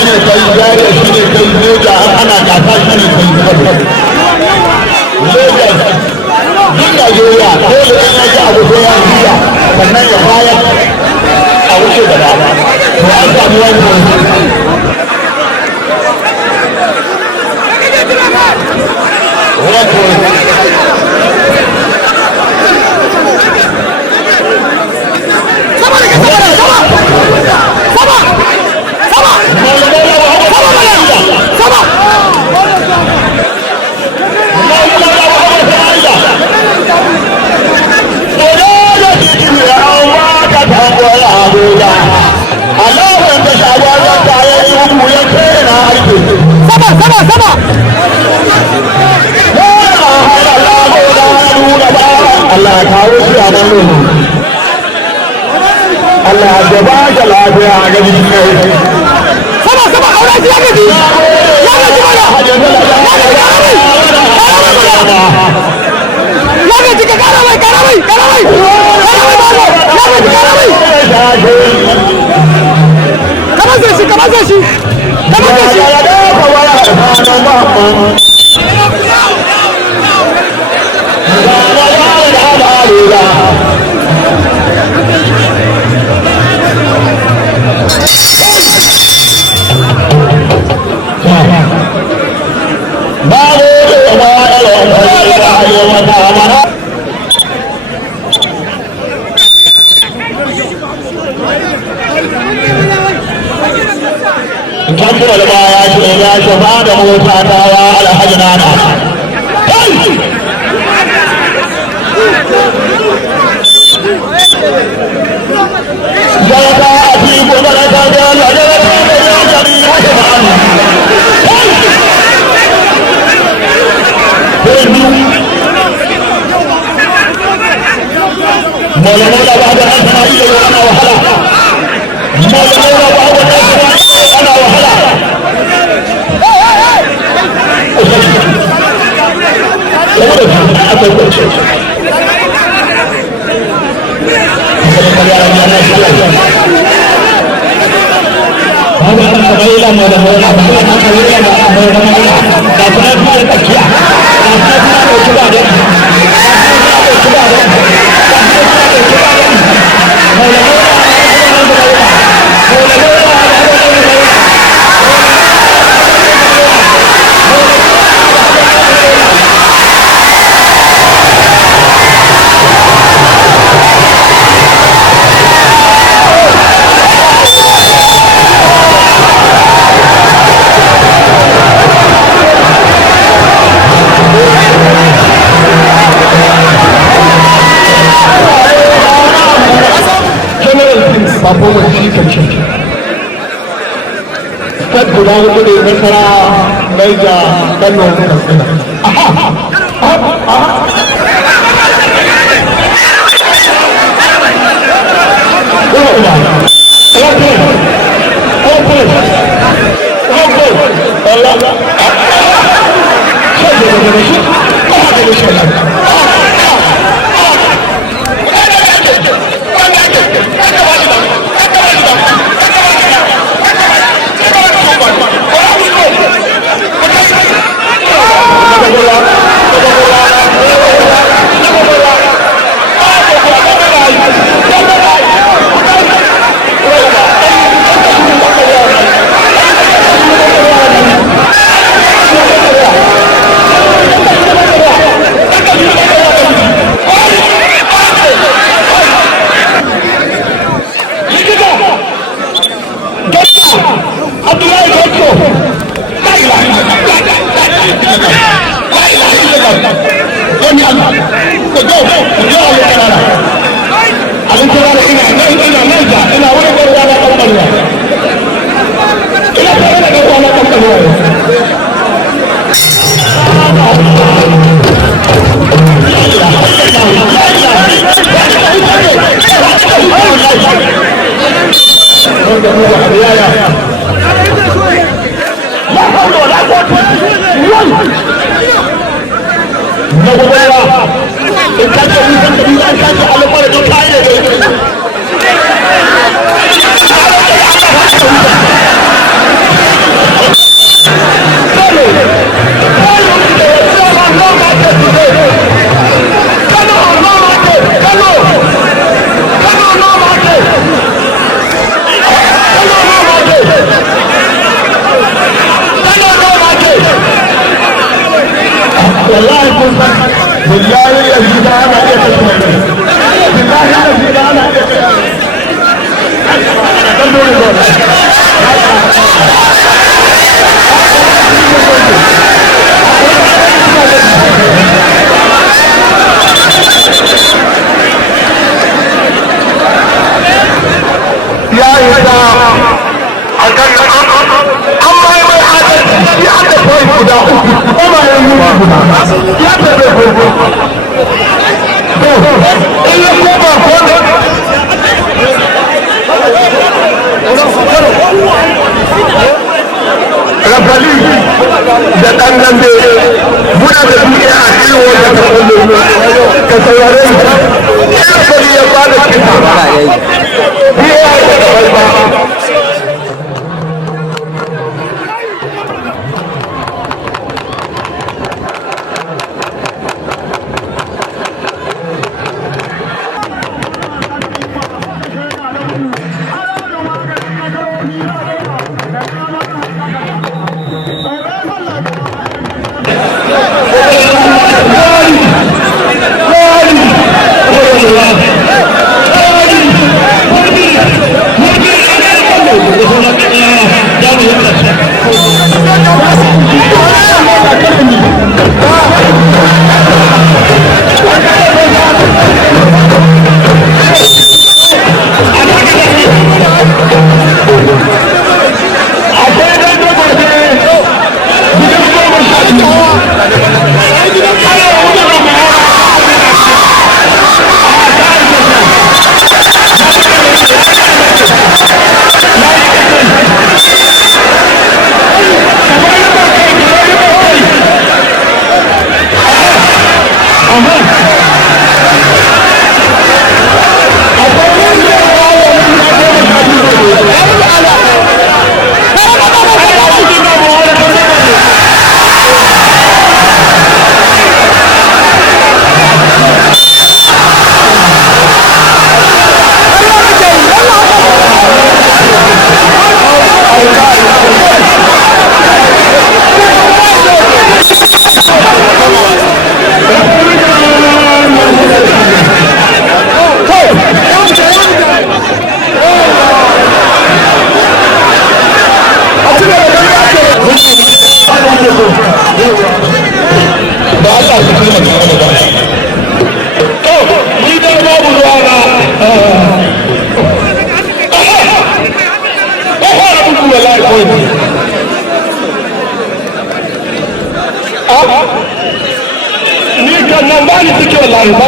shi ne kai jari shi ne kai neja ana gasa shi ne kai Lagos duk Najeriya dole in ya ji abu sai ya biya sannan ya bayar a wuce da dama to an samu wani Allah ya kawo shi a nan ne Allah ya ba da lafiya a gani ne sama aure shi ya gaji mana ya gaji ka kara mai kamar zai shi Tabbal ba ya ce ya shafa da mota ta wa alhaji nana. Ya ta fi gobe da ta ga da ta ga ya jari wata ba ni. Mola ba da ana iya ana wahala. Mola ba da ana wahala. Step guda hudu ne nasara Naija Kano Katsina. da ɗan gambe muna da duniya a cikin wata ta kwallo ka saurare mu ina kwallo ya ba da kisa biya ya da balba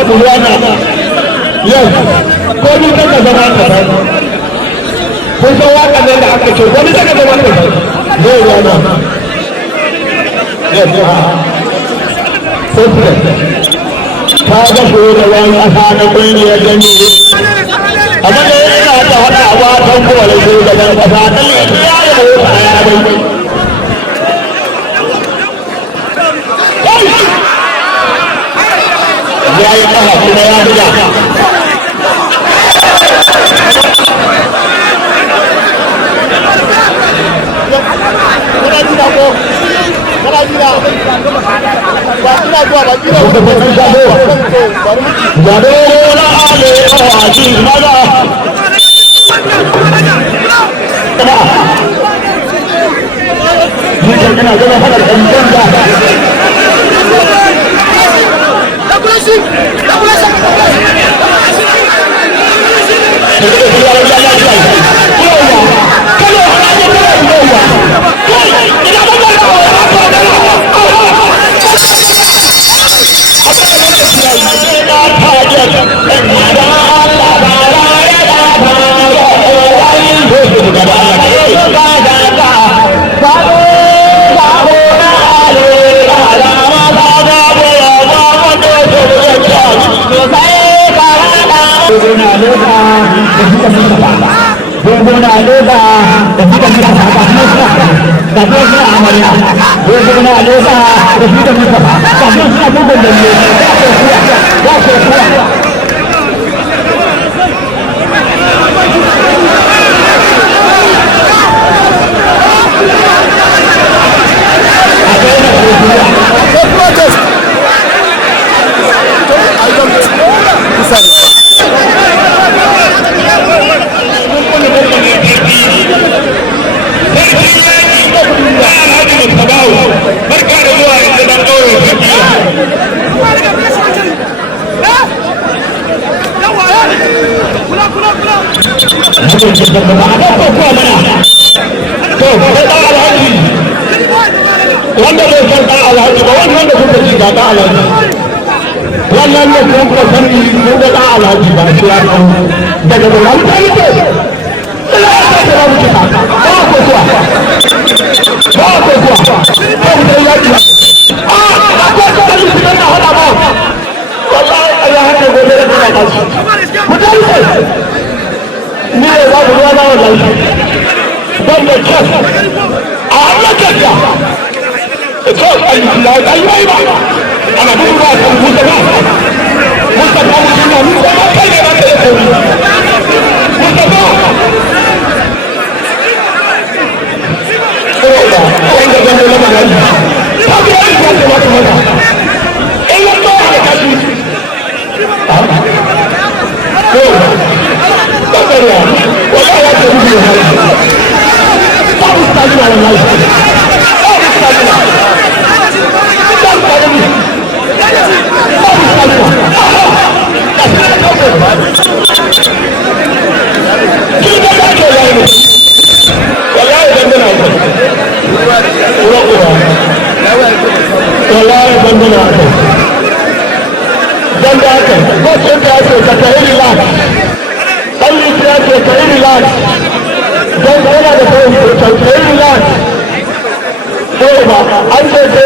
babu ruwa na yau ko ni daga zama ka san kun san waka nan da aka ce wani daga zama ka san zai ruwa na yau sosai ta ga shi da wani ƙasa na kwanye ya gani amma da yana ta hada a watan kowane shi daga ƙasa ta yi ya yi mota ya bai ya yi ƙafa kuma ya buga wanda zai san ɗan alhaji ba wannan da kuka ji ga ɗan alhaji wannan ne kuma kuka sani mun ga ɗan alhaji ba shi ya san daga da wani ta yi ce ina ya ta kira wuce ba ko kuwa ba ko kuwa ko da yaki ana gudu ba kan Mustafa Mustafa Mustafa kai ne ba kai Mustafa wanda gando na magana ta biya ni ko ta mata mata in ya to da kashi ko ba kariya wallahi ya ce ni ba ustadi na wallahi ba ustadi na an ce